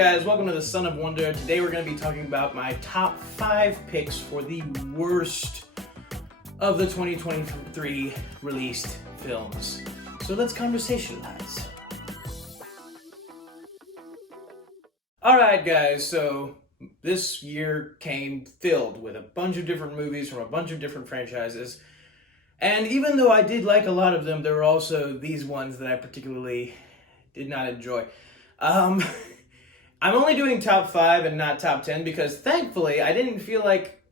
guys? Welcome to the Son of Wonder. Today we're going to be talking about my top 5 picks for the worst of the 2023 released films. So let's conversationalize. Alright guys, so this year came filled with a bunch of different movies from a bunch of different franchises. And even though I did like a lot of them, there were also these ones that I particularly did not enjoy. I'm only doing top 5 and not top 10 because thankfully I didn't feel like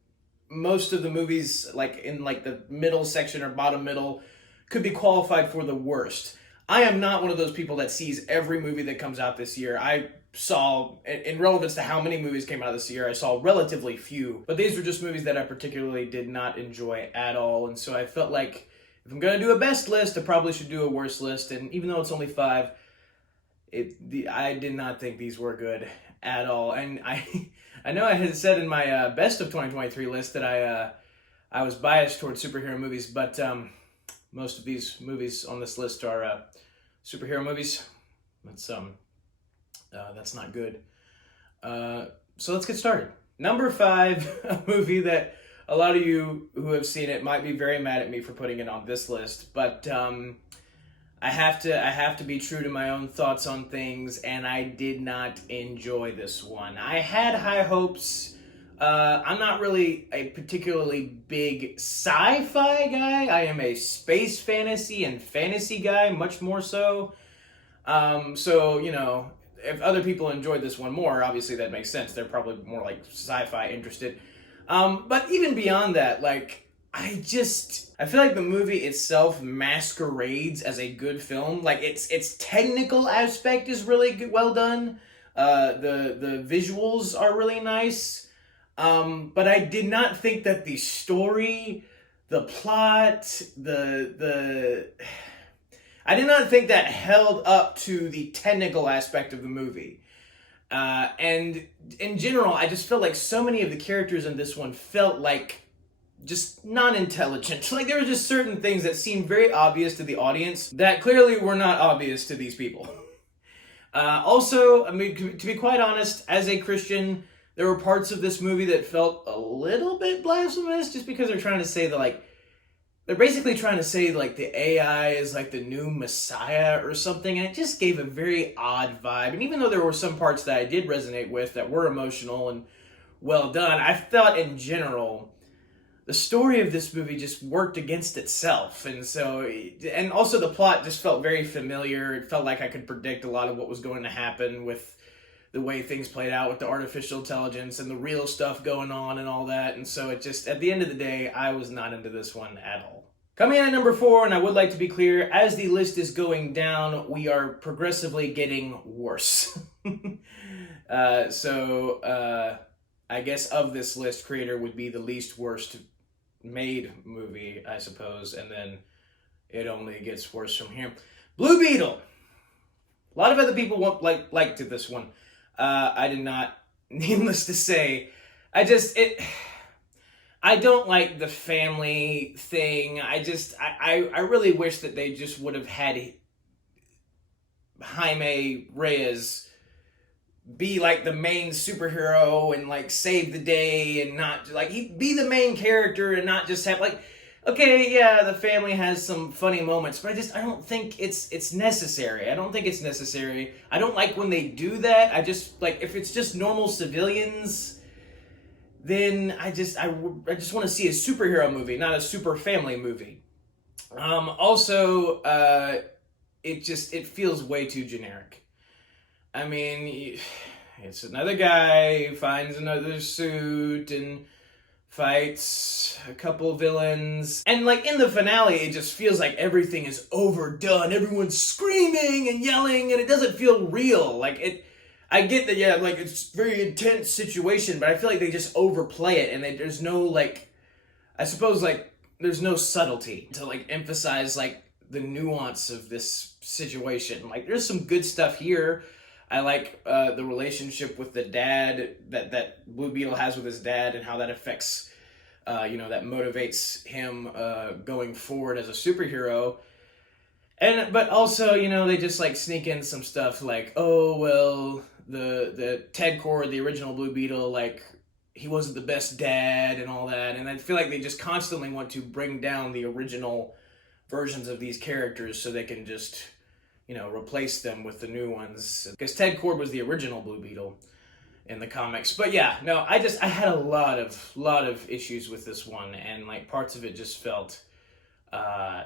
most of the movies like in like the middle section or bottom middle could be qualified for the worst. I am not one of those people that sees every movie that comes out this year. I saw, in relevance to how many movies came out this year, I saw relatively few. But these were just movies that I particularly did not enjoy at all. And so I felt like if I'm going to do a best list, I probably should do a worst list. And even though it's only 5, I did not think these were good at all. And I know I had said in my best of 2023 list that I was biased towards superhero movies, but most of these movies on this list are superhero movies. That's not good. So let's get started. Number 5, a movie that a lot of you who have seen it might be very mad at me for putting it on this list, but I have to be true to my own thoughts on things, and I did not enjoy this one. I had high hopes. I'm not really a particularly big sci-fi guy. I am a space fantasy and fantasy guy, much more so. So, you know, if other people enjoyed this one more, obviously that makes sense. They're probably more like sci-fi interested. But even beyond that, like, I feel like the movie itself masquerades as a good film. Like its technical aspect is really good, well done. The visuals are really nice. But I did not think that the story, the plot, I did not think that held up to the technical aspect of the movie. And in general, I just felt like so many of the characters in this one felt like just non-intelligent. Like there were just certain things that seemed very obvious to the audience that clearly were not obvious to these people. Also, I mean, to be quite honest, as a Christian, there were parts of this movie that felt a little bit blasphemous just because they're trying to say that, like, they're basically trying to say, like, the AI is, like, the new Messiah or something, and it just gave a very odd vibe. And even though there were some parts that I did resonate with that were emotional and well done, I thought in general the story of this movie just worked against itself. And so, and also the plot just felt very familiar. It felt like I could predict a lot of what was going to happen with the way things played out with the artificial intelligence and the real stuff going on and all that. And so it just, at the end of the day, I was not into this one at all. Coming in at number 4, and I would like to be clear, as the list is going down, we are progressively getting worse. I guess of this list, Creator would be the least worst made movie, I suppose, and then it only gets worse from here. Blue Beetle. A lot of other people liked this one. I did not. Needless to say, I don't like the family thing. I really wish that they just would have had Jaime Reyes be like the main superhero and like save the day and not like he be the main character and not just have like, okay, yeah, the family has some funny moments, but I don't think it's necessary. I don't think it's necessary. I don't like when they do that. I just like if it's just normal civilians, then I just want to see a superhero movie, not a super family movie. Also, it feels way too generic. I mean, it's another guy who finds another suit and fights a couple villains. And like in the finale, it just feels like everything is overdone. Everyone's screaming and yelling and it doesn't feel real. Like I get that, yeah, like it's a very intense situation, but I feel like they just overplay it and there's no like, I suppose like there's no subtlety to like emphasize like the nuance of this situation. Like there's some good stuff here. I like the relationship with the dad that Blue Beetle has with his dad and how that affects, that motivates him going forward as a superhero. But also, they just like sneak in some stuff like, oh, well, the Ted Kord, the original Blue Beetle, like he wasn't the best dad and all that. And I feel like they just constantly want to bring down the original versions of these characters so they can just, replace them with the new ones. Because Ted Kord was the original Blue Beetle in the comics. But yeah, no, I had a lot of issues with this one, and like parts of it just felt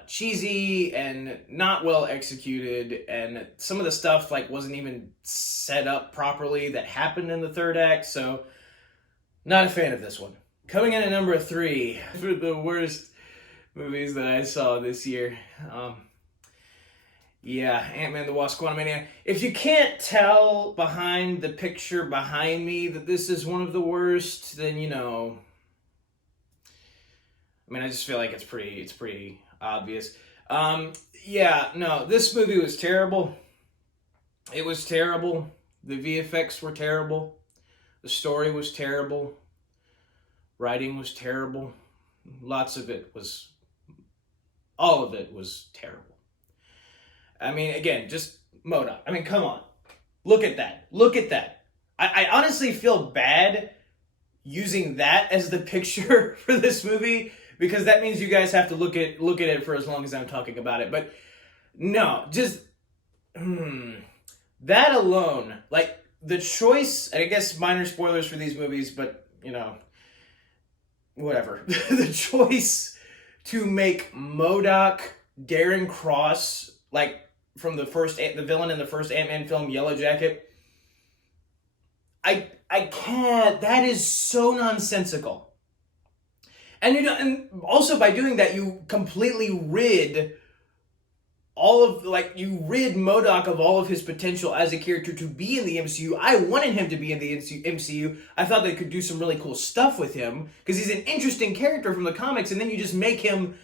cheesy and not well executed, and some of the stuff like wasn't even set up properly that happened in the third act. So not a fan of this one. Coming in at number 3 for the worst movies that I saw this year. Ant-Man the Wasp: Quantumania. If you can't tell behind the picture behind me that this is one of the worst, then I just feel like it's pretty obvious. This movie was terrible. It was terrible. The VFX were terrible. The story was terrible. Writing was terrible. All of it was terrible. I mean, again, just MODOK. I mean, come on. Look at that. I honestly feel bad using that as the picture for this movie, because that means you guys have to look at it for as long as I'm talking about it. But no, just that alone, like the choice, and I guess minor spoilers for these movies, but whatever. The choice to make MODOK Darren Cross, like from the villain in the first Ant-Man film, Yellow Jacket. I can't. That is so nonsensical. And and also by doing that, you completely rid MODOK of all of his potential as a character to be in the MCU. I wanted him to be in the MCU. I thought they could do some really cool stuff with him because he's an interesting character from the comics, and then you just make him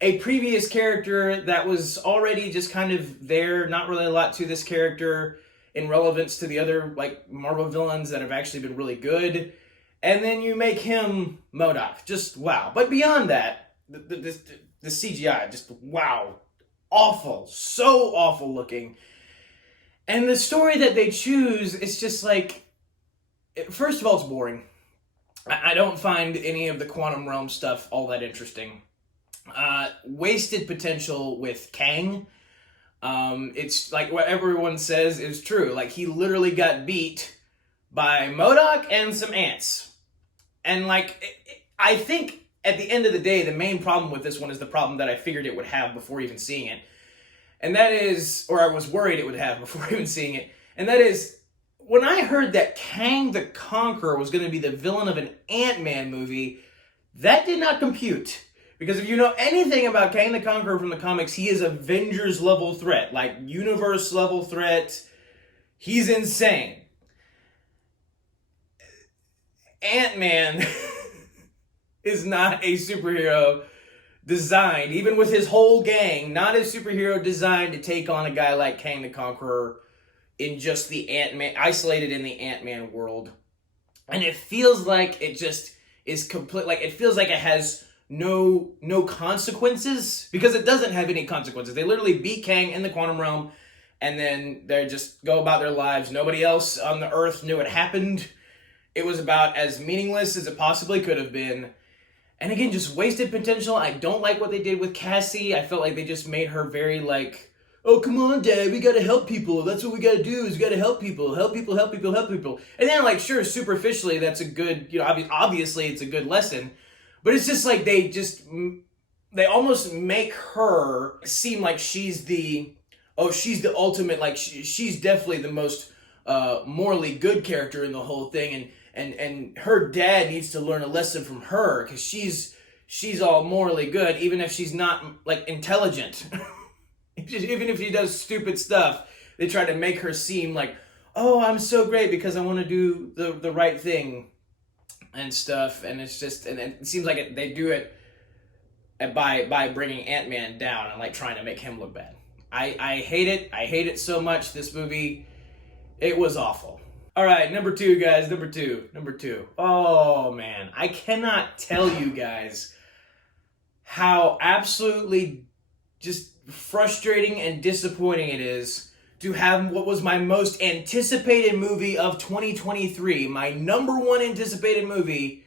a previous character that was already just kind of there, not really a lot to this character in relevance to the other like Marvel villains that have actually been really good. And then you make him MODOK. Just wow. But beyond that, the CGI, just wow. Awful. So awful looking. And the story that they choose is just like, first of all, it's boring. I don't find any of the quantum realm stuff all that interesting. Wasted potential with Kang. It's like what everyone says is true. Like he literally got beat by MODOK and some ants. And I think at the end of the day, the main problem with this one is the problem that I figured it would have before even seeing it. And that is, or I was worried it would have before even seeing it. And that is, when I heard that Kang the Conqueror was going to be the villain of an Ant-Man movie, that did not compute. Because if you know anything about Kang the Conqueror from the comics, he is Avengers level threat, like universe level threat. He's insane. Ant-Man is not a superhero designed, even with his whole gang, not a superhero designed to take on a guy like Kang the Conqueror in just the Ant-Man, isolated in the Ant-Man world. And it feels like it just is complete, like it feels like it has no consequences, because it doesn't have any consequences. They literally beat Kang in the quantum realm, and then they just go about their lives. Nobody else on the Earth knew it happened. It was about as meaningless as it possibly could have been. And again, just wasted potential. I don't like what they did with Cassie. I felt like they just made her very like, oh, come on, Dad, we gotta help people. That's what we gotta do, is we gotta help people. Help people, help people, help people. And then, like, sure, superficially, that's a good, obviously it's a good lesson. But it's just like they almost make her seem like she's the ultimate, like, she's definitely the most morally good character in the whole thing. And her dad needs to learn a lesson from her, because she's all morally good, even if she's not, like, intelligent. Even if she does stupid stuff, they try to make her seem like, oh, I'm so great because I want to do the right thing and stuff. And it's just, and it seems like they do it by bringing Ant-Man down and like trying to make him look bad. I hate it. I hate it so much. This movie, it was awful. All right, number 2, guys. Number two. Oh, man. I cannot tell you guys how absolutely just frustrating and disappointing it is to have what was my most anticipated movie of 2023, my number one anticipated movie,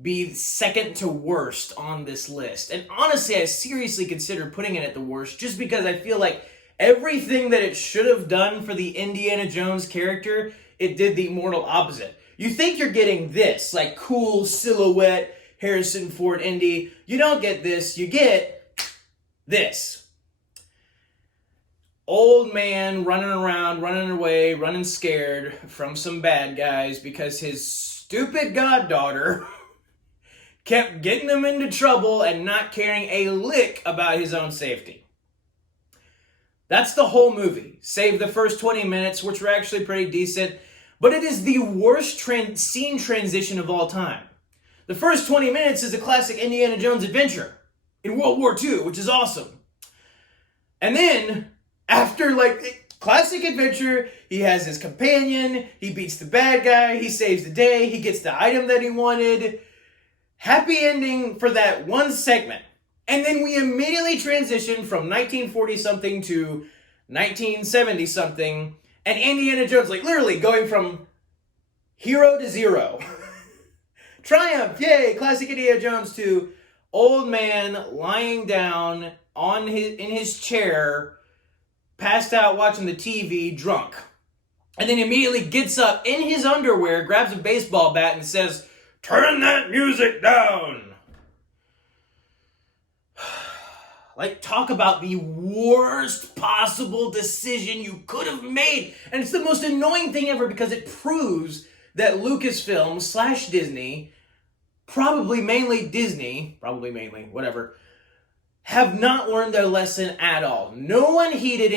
be second to worst on this list. And honestly, I seriously considered putting it at the worst just because I feel like everything that it should have done for the Indiana Jones character, it did the mortal opposite. You think you're getting this, like cool silhouette, Harrison Ford Indy. You don't get this, you get this. Old man running around, running away, running scared from some bad guys because his stupid goddaughter kept getting him into trouble and not caring a lick about his own safety. That's the whole movie, save the first 20 minutes, which were actually pretty decent, but it is the worst scene transition of all time. The first 20 minutes is a classic Indiana Jones adventure in World War II, which is awesome. And then, after, classic adventure, he has his companion, he beats the bad guy, he saves the day, he gets the item that he wanted. Happy ending for that one segment. And then we immediately transition from 1940-something to 1970-something, and Indiana Jones, literally going from hero to zero. Triumph, yay, classic Indiana Jones, to old man lying down in his chair, passed out watching the TV, drunk. And then immediately gets up in his underwear, grabs a baseball bat, and says, "Turn that music down." Talk about the worst possible decision you could have made. And it's the most annoying thing ever because it proves that Lucasfilm / Disney, probably mainly, whatever, have not learned their lesson at all. No one heeded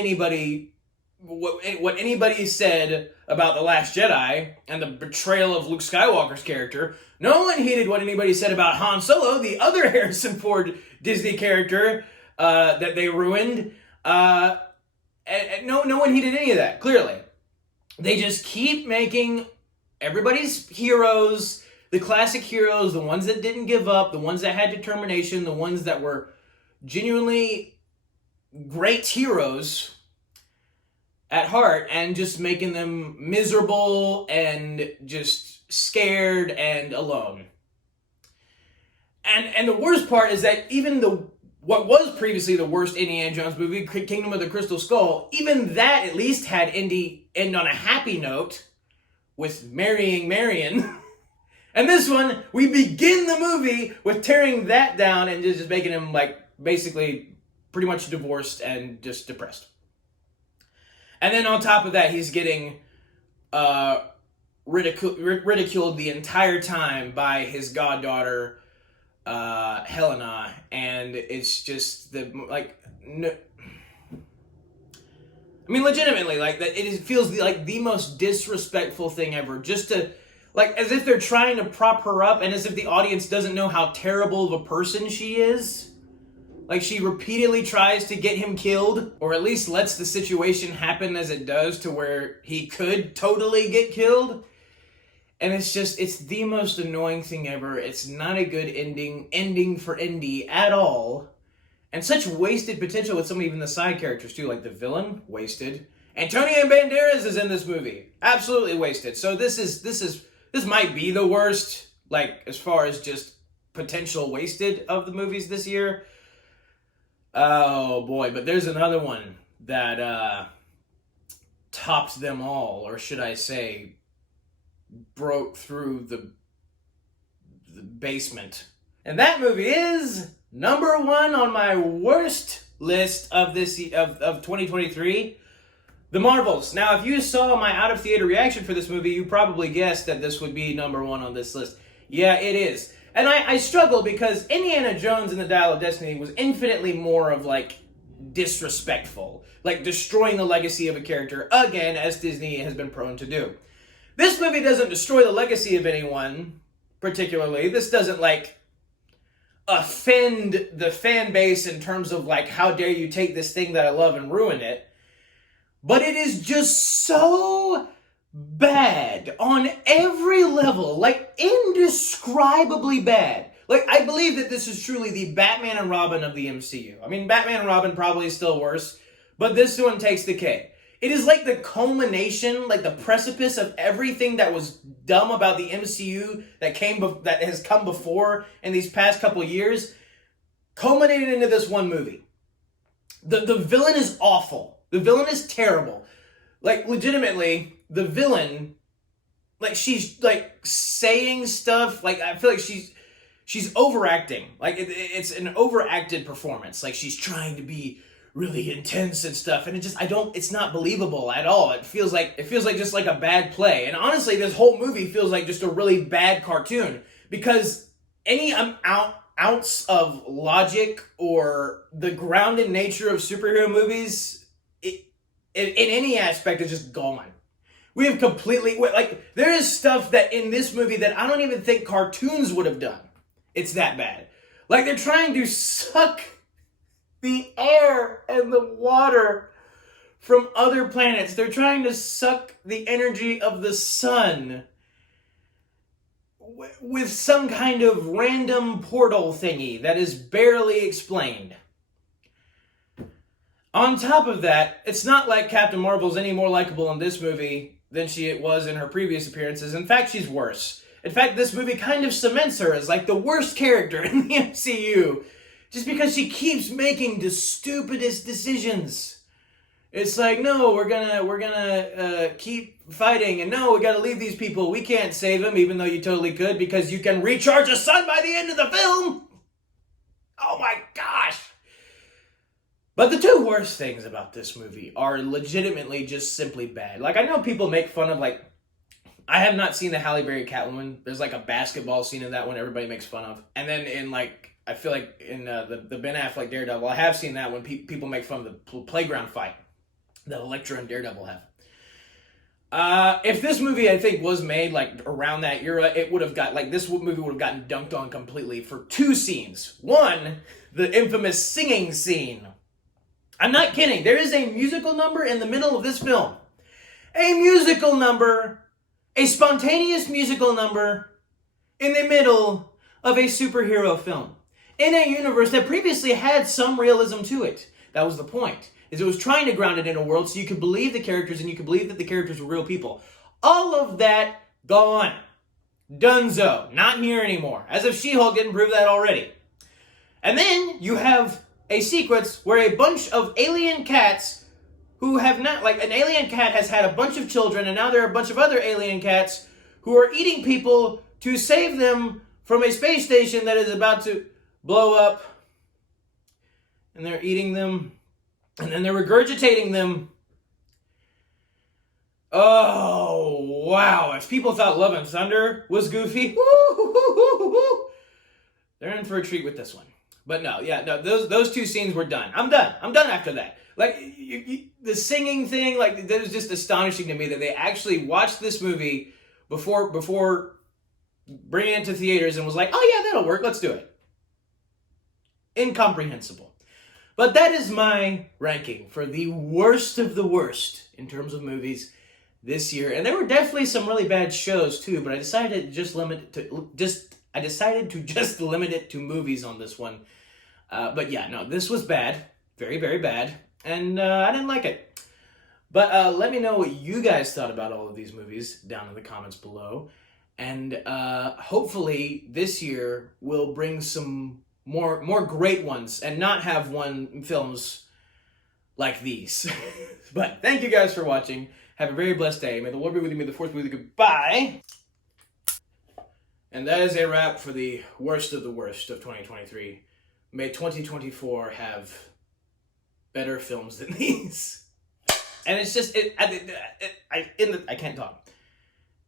what anybody said about The Last Jedi and the betrayal of Luke Skywalker's character. No one heeded what anybody said about Han Solo, the other Harrison Ford Disney character that they ruined. And no one heeded any of that, clearly. They just keep making everybody's heroes, the classic heroes, the ones that didn't give up, the ones that had determination, the ones that were genuinely great heroes at heart, and just making them miserable and just scared and alone. And the worst part is that even what was previously the worst Indiana Jones movie, Kingdom of the Crystal Skull, even that at least had Indy end on a happy note with marrying Marion. And this one, we begin the movie with tearing that down and just making him basically pretty much divorced and just depressed. And then on top of that, he's getting ridiculed the entire time by his goddaughter, Helena, and it's just legitimately, it feels like the most disrespectful thing ever, just to, as if they're trying to prop her up, and as if the audience doesn't know how terrible of a person she is. She repeatedly tries to get him killed, or at least lets the situation happen as it does to where he could totally get killed. And it's the most annoying thing ever. It's not a good ending for Indy at all. And such wasted potential with some even the side characters too, like the villain, wasted. Antonio Banderas is in this movie. Absolutely wasted. So this might be the worst, as far as just potential wasted of the movies this year. Oh boy, but there's another one that topped them all, or should I say, broke through the basement. And that movie is number one on my worst list of 2023, The Marvels. Now, if you saw my out-of-theater reaction for this movie, you probably guessed that this would be number one on this list. Yeah, it is. And I struggle because Indiana Jones and the Dial of Destiny was infinitely more of disrespectful, destroying the legacy of a character, again, as Disney has been prone to do. This movie doesn't destroy the legacy of anyone, particularly. This doesn't, offend the fan base in terms of, how dare you take this thing that I love and ruin it. But it is just so bad on every level, indescribably bad. I believe that this is truly the Batman and Robin of the MCU. I mean, Batman and Robin probably is still worse, but this one takes the cake. It is like the culmination, like the precipice of everything that was dumb about the MCU that has come before in these past couple years, culminated into this one movie. The villain is awful. The villain is terrible. Like, legitimately, the villain, like, she's like saying stuff. Like, I feel like she's overacting. Like, it's an overacted performance. Like, she's trying to be really intense and stuff, and it's not believable at all. It feels like just like a bad play. And honestly, this whole movie feels like just a really bad cartoon, because any ounce of logic or the grounded nature of superhero movies, in any aspect, is just gone. We have completely, like, there is stuff that in this movie that I don't even think cartoons would have done. It's that bad. Like, they're trying to suck the air and the water from other planets. They're trying to suck the energy of the sun with some kind of random portal thingy that is barely explained. On top of that, it's not like Captain Marvel's any more likable in this movie than she was in her previous appearances. In fact, she's worse. In fact, this movie kind of cements her as like the worst character in the MCU, just because she keeps making the stupidest decisions. It's like, no, we're gonna keep fighting, and no, we gotta leave these people. We can't save them, even though you totally could, because you can recharge the sun by the end of the film. Oh my gosh! But the two worst things about this movie are legitimately just simply bad. Like, I know people make fun of, like, I have not seen the Halle Berry Catwoman. There's like a basketball scene in that one everybody makes fun of, and then in like, I feel like in the Ben Affleck Daredevil, I have seen that when people make fun of the playground fight that Elektra and Daredevil have. If this movie, I think, was made like around that era, it would have got, like, this movie would have gotten dunked on completely for two scenes. One, the infamous singing scene. I'm not kidding. There is a musical number in the middle of this film. A musical number. A spontaneous musical number in the middle of a superhero film. In a universe that previously had some realism to it. That was the point. Is it was trying to ground it in a world so you could believe the characters and you could believe that the characters were real people. All of that gone. Dunzo. Not here anymore. As if She-Hulk didn't prove that already. And then you have a sequence where a bunch of alien cats who have not, like, an alien cat has had a bunch of children, and now there are a bunch of other alien cats who are eating people to save them from a space station that is about to blow up. And they're eating them, and then they're regurgitating them. Oh, wow. If people thought Love and Thunder was goofy, they're in for a treat with this one. But no, those two scenes were done. I'm done after that. Like, the singing thing, like, that was just astonishing to me that they actually watched this movie before bringing it to theaters and was like, oh yeah, that'll work, let's do it. Incomprehensible. But that is my ranking for the worst of the worst in terms of movies this year. And there were definitely some really bad shows too, but I decided to just limit it to movies on this one. But yeah, no, this was bad. Very, very bad. And I didn't like it. But let me know what you guys thought about all of these movies down in the comments below. And hopefully this year will bring some more great ones and not have films like these. But thank you guys for watching. Have a very blessed day. May the Lord be with you. May the Fourth be with you. Goodbye. And that is a wrap for the worst of the worst of 2023. May 2024 have better films than these. And it's just, I can't talk.